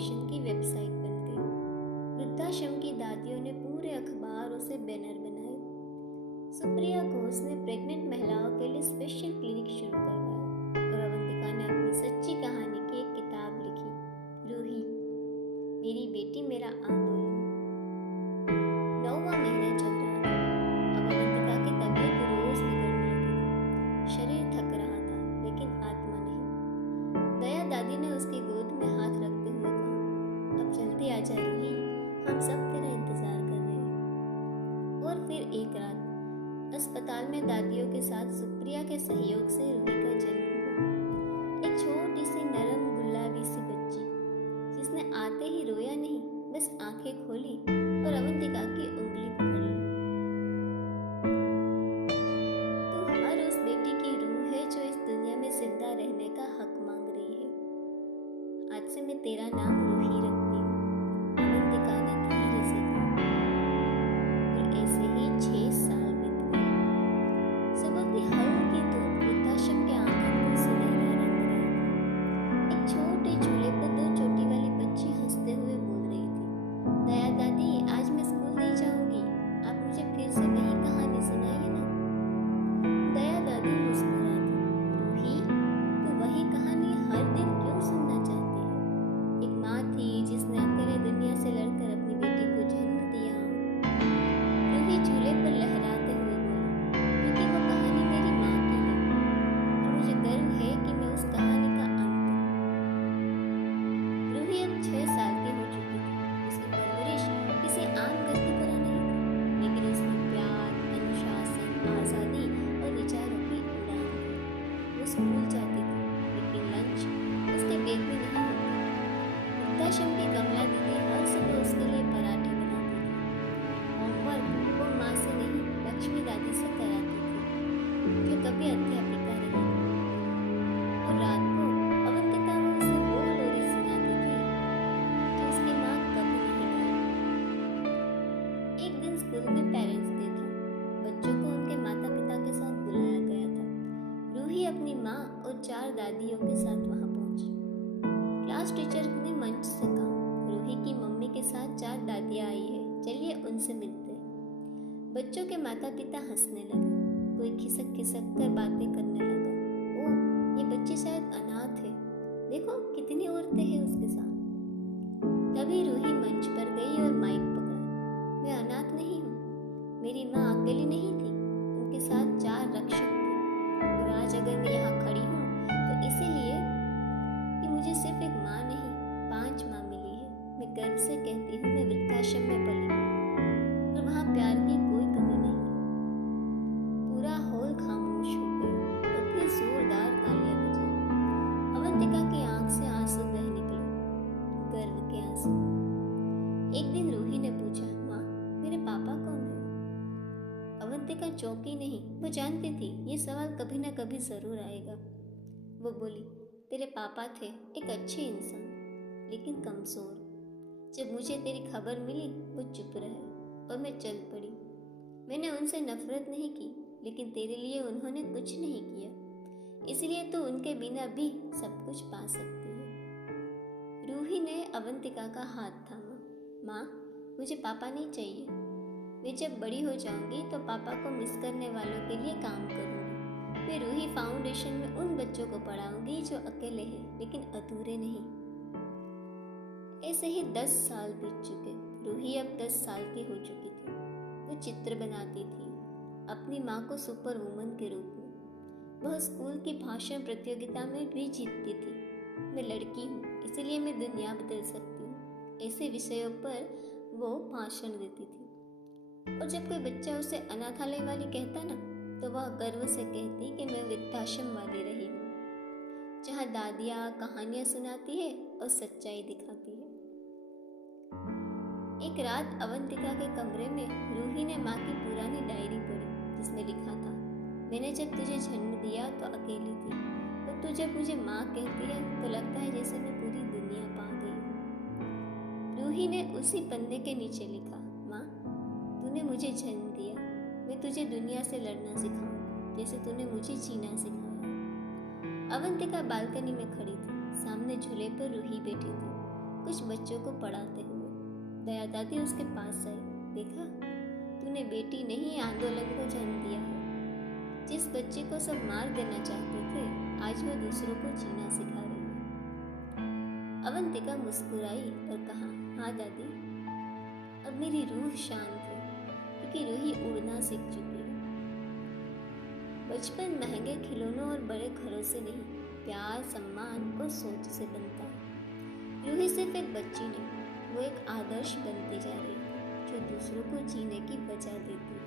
Foundation की website बन गई। वृद्धाश्रम की दादियों ने पूरे अखबारों से बैनर बनाए। सुप्रिया घोष ने प्रेग्नेंट महिलाओं के लिए स्पेशल क्लिनिक शुरू करवाया और अवंतिका ने अपनी सच्ची कहानी की एक किताब लिखी, रूही, मेरी बेटी मेरा आंदोलन। 9वां महीना चल रहा था। अब अवंतिका की तबीयत रोज बिगड़ने लगी थी। शरीर थक रहा था लेकिन आत्मा नहीं। दया दादी ने उसकी गोद में हाथ रखते हुए कहा, अब जल्दी आ जा रूही, हम सब तेरा इंतजार कर रहे हैं। और फिर एक रात अस्पताल में दादियों के साथ सुप्रिया के सहयोग से रूही का जन्म हुआ। एक छोटी सी नरम गुलाबी सी बच्ची जिसने आते ही रोया नहीं, बस आंखें खोली और अवंतिका की उंगली पकड़ ली। तू हर उस बेटी की रूह है जो इस दुनिया में जिंदा रहने का हक मांग रही है। आज से मैं तेरा नाम रूही रखती हूँ, अवंतिका ने धीरे से कहा। और ऐसे ही 6 साल बीत गए। सुबह की हल्की धूप वृद्धाश्रम के आंगन को सुनहरा रंग रही थी। एक छोटे झूले पर 2 चोटी वाली बच्ची हंसते हुए बोल रही थी, दया दादी, आज मैं स्कूल नहीं जाऊंगी, आप मुझे फिर से वही कहानी सुनाइए ना। दया दादी मुस्कुरा दी, रूही, तू वही कहानी हर दिन क्यों सुनना चाहती है? एक माँ थी जिसने अकेले दुनिया से लड़कर अपनी बेटी को जन्म दिया। रूही झूले पर लहराते हुए बोली, क्योंकि वो कहानी मेरी माँ की है और मुझे गर्व है कि मैं उस कहानी का अंत हूँ। रूही अब 6 साल की हो चुकी थी। उसकी परवरिश किसी आम घर की तरह नहीं थी, लेकिन उसमें प्यार, अनुशासन, आज़ादी और विचारों की उड़ान थी। वो स्कूल जाती थी लेकिन लंच उसके बैग में नहीं होता। वृद्धाश्रम की कमला दीदी हर सुबह उसके लिए पराठे बनाती थी। होमवर्क वो माँ से नहीं, लक्ष्मी दादी से कराती थी, जो कभी अध्यापिका रही। और रात को अवंतिका वो उसे वो लोरी सुनाती थी जो उसकी माँ कभी नहीं गाई। एक दिन स्कूल में पेरेंट्स डे था। बच्चों को उनके माता पिता के साथ बुलाया गया था। रूही अपनी माँ और 4 दादियों के साथ वहाँ पहुंची। क्लास टीचर ने मंच से कहा, रूही की मम्मी के साथ 4 दादियाँ आई है, चलिए उनसे मिलते हैं। बच्चों के माता पिता हंसने लगे, कोई खिसक खिसक कर बातें करने लगा। ओह, ये बच्ची शायद अनाथ है, देखो कितनी औरतें हैं उसके साथ। तभी रूही मंच पर गई और माइक पकड़ा, मैं अनाथ नहीं हूँ, मेरी माँ अकेली नहीं थी, उनके साथ 4 रक्षक थे। और आज अगर मैं यहाँ खड़ी हूँ तो इसीलिए कि मुझे सिर्फ एक माँ नहीं, 5 माँ मिली है। मैं गर्व से कहती हूँ मैं वृद्धाश्रम में पली हूँ और वहाँ प्यार की कोई कमी नहीं है। पूरा हॉल खामोश हो गया और फिर जोरदार तालियां बजी। अवंतिका की आंख से आंसू बह निकले, गर्व के आंसू। एक दिन रूही ने पूछा, माँ, मेरे पापा कौन है? अवंतिका चौंकी नहीं, वो जानती थी ये सवाल कभी ना कभी जरूर आएगा। वो बोली, तेरे पापा थे एक अच्छे इंसान, लेकिन कमजोर। जब मुझे तेरी खबर मिली वो चुप रहे और मैं चल पड़ी। मैंने उनसे नफरत नहीं की, लेकिन तेरे लिए उन्होंने कुछ नहीं किया, इसलिए तो उनके बिना भी सब कुछ पा सकती है। रूही ने अवंतिका का हाथ थामा। माँ, मुझे पापा नहीं चाहिए। मैं जब बड़ी हो जाऊंगी तो पापा को मिस करने वालों के लिए काम करूंगी। मैं रूही फाउंडेशन में उन बच्चों को पढ़ाऊंगी जो अकेले हैं लेकिन अधूरे नहीं। ऐसे ही 10 साल बीत चुके। रूही अब 10 साल की हो चुकी थी। वो चित्र बनाती थी अपनी माँ को सुपर वुमन के रूप में। वह स्कूल की भाषण प्रतियोगिता में भी जीतती थी। मैं लड़की हूँ, इसीलिए मैं दुनिया बदल सकती हूँ, ऐसे विषयों पर वो भाषण देती थी। और जब कोई बच्चा उसे अनाथालय वाली कहता ना, तो वह गर्व से कहती कि मैं वृद्धाश्रम वाली रही हूँ, जहाँ दादियाँ कहानियाँ सुनाती है और सच्चाई दिखाती है। एक रात अवंतिका के कमरे में रूही ने माँ की पुरानी डायरी पढ़ी, जिसमें लिखा था, मैंने जब तुझे जन्म दिया तो अकेली थी, तो तू जब मुझे माँ कहती है तो लगता है जैसे मैं पूरी दुनिया पा गई हूँ। रूही ने उसी पन्ने के नीचे लिखा, माँ, तूने मुझे जन्म दिया, मैं तुझे दुनिया से लड़ना सिखाऊंगी जैसे तूने मुझे जीना सिखाया। अवंतिका बालकनी में खड़ी थी, सामने झूले पर रूही बैठी थी। कुछ बच्चों को पढ़ाते हुए। दया दादी उसके पास आई। देखा, तूने बेटी नहीं आंदोलन को जन्म दिया है। जिस बच्चे को सब मार देना चाहते थे, आज वो दूसरों को जीना सिखा रही है। अवंतिका मुस्कुराई और कहा, हाँ दादी, अब मेरी रूह शांत है, क्योंकि रूही उड़ना सीख चुकी है। बचपन महंगे खिलौनों और बड़े घरों से नहीं, प्यार सम्मान और सोच से बनता है। रूही सिर्फ एक बच्ची नहीं, वो एक आदर्श बनती जा रही है, जो दूसरों को जीने की वजह देती है।